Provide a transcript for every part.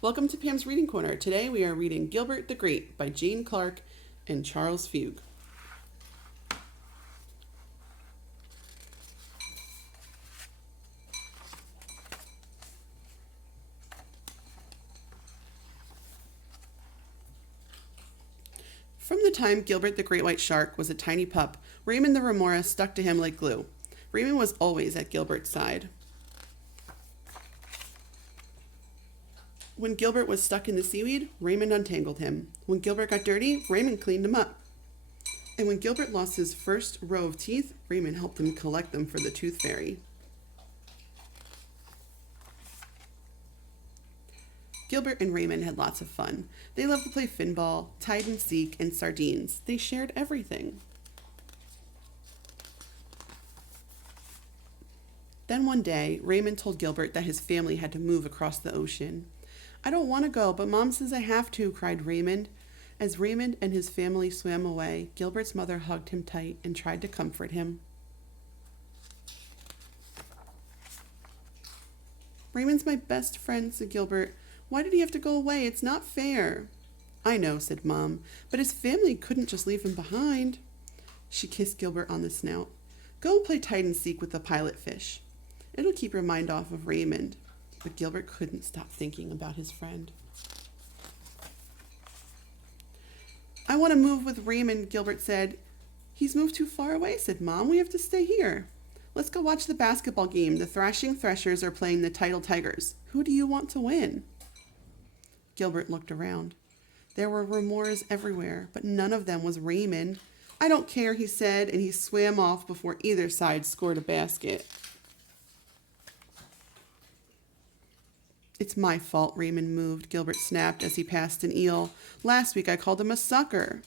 Welcome to Pam's Reading Corner. Today we are reading Gilbert the Great by Jane Clark and Charles Fugue. From the time Gilbert the Great White Shark was a tiny pup, Raymond the Remora stuck to him like glue. Raymond was always at Gilbert's side. When Gilbert was stuck in the seaweed, Raymond untangled him. When Gilbert got dirty, Raymond cleaned him up. And when Gilbert lost his first row of teeth, Raymond helped him collect them for the tooth fairy. Gilbert and Raymond had lots of fun. They loved to play finball, hide and seek, and sardines. They shared everything. Then one day, Raymond told Gilbert that his family had to move across the ocean. "I don't want to go, but Mom says I have to," cried Raymond. As Raymond and his family swam away, Gilbert's mother hugged him tight and tried to comfort him. "Raymond's my best friend," said Gilbert. "Why did he have to go away? It's not fair." "I know," said Mom, "but his family couldn't just leave him behind." She kissed Gilbert on the snout. "Go and play hide and seek with the pilot fish. It'll keep your mind off of Raymond." But Gilbert couldn't stop thinking about his friend. "I want to move with Raymond," Gilbert said. "He's moved too far away," said Mom. "We have to stay here. Let's go watch the basketball game. The Thrashing Threshers are playing the Tidal Tigers. Who do you want to win?" Gilbert looked around. There were remoras everywhere, but none of them was Raymond. "I don't care," he said, and he swam off before either side scored a basket. "It's my fault Raymond moved," Gilbert snapped as he passed an eel. "Last week I called him a sucker."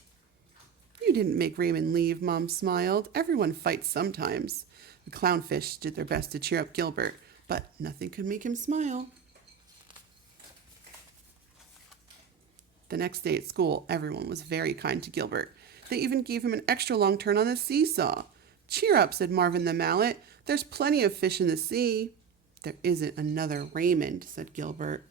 "You didn't make Raymond leave," Mom smiled. "Everyone fights sometimes." The clownfish did their best to cheer up Gilbert, but nothing could make him smile. The next day at school, everyone was very kind to Gilbert. They even gave him an extra long turn on the seesaw. "Cheer up," said Marvin the Mallet. "There's plenty of fish in the sea." "There isn't another Raymond," said Gilbert.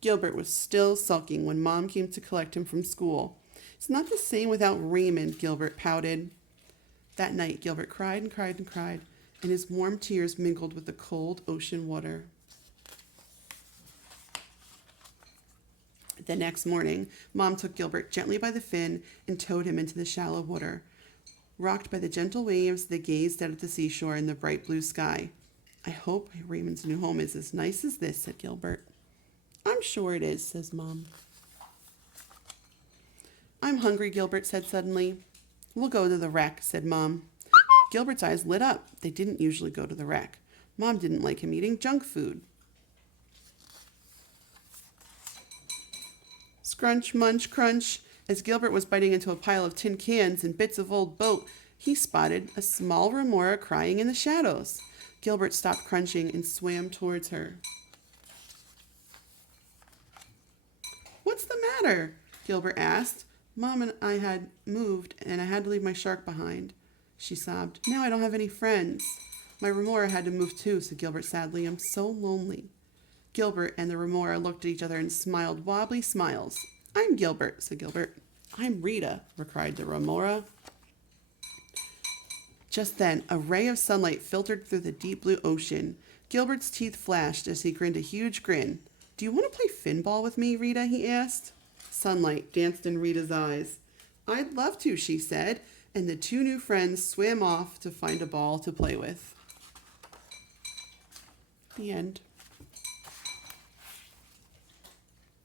Gilbert was still sulking when Mom came to collect him from school. "It's not the same without Raymond," Gilbert pouted. That night, Gilbert cried and cried and cried, and his warm tears mingled with the cold ocean water. The next morning, Mom took Gilbert gently by the fin and towed him into the shallow water. Rocked by the gentle waves, they gazed out at the seashore and the bright blue sky. "I hope Raymond's new home is as nice as this," said Gilbert. "I'm sure it is," says Mom. "I'm hungry," Gilbert said suddenly. "We'll go to the wreck," said Mom. Gilbert's eyes lit up. They didn't usually go to the wreck. Mom didn't like him eating junk food. Scrunch, munch, crunch. As Gilbert was biting into a pile of tin cans and bits of old boat, he spotted a small remora crying in the shadows. Gilbert stopped crunching and swam towards her. "What's the matter?" Gilbert asked. "Mom and I had moved, and I had to leave my shark behind," she sobbed. "Now I don't have any friends." "My remora had to move too," said Gilbert sadly. "I'm so lonely." Gilbert and the remora looked at each other and smiled wobbly smiles. "I'm Gilbert," said Gilbert. "I'm Rita," cried the remora. Just then, a ray of sunlight filtered through the deep blue ocean. Gilbert's teeth flashed as he grinned a huge grin. "Do you want to play finball with me, Rita?" he asked. Sunlight danced in Rita's eyes. "I'd love to," she said, and the two new friends swam off to find a ball to play with. The end.